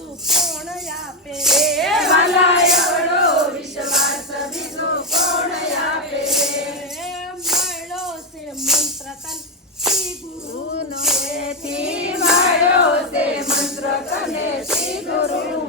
બીજું કોણ આપે એ વાલા એવડો વિશ્વાસ બીજું કોણ આપે મળ્યો છે મંત્ર તન શ્રી ગુરુનો થી મળ્યો છે મંત્ર તને શ્રી ગુરુ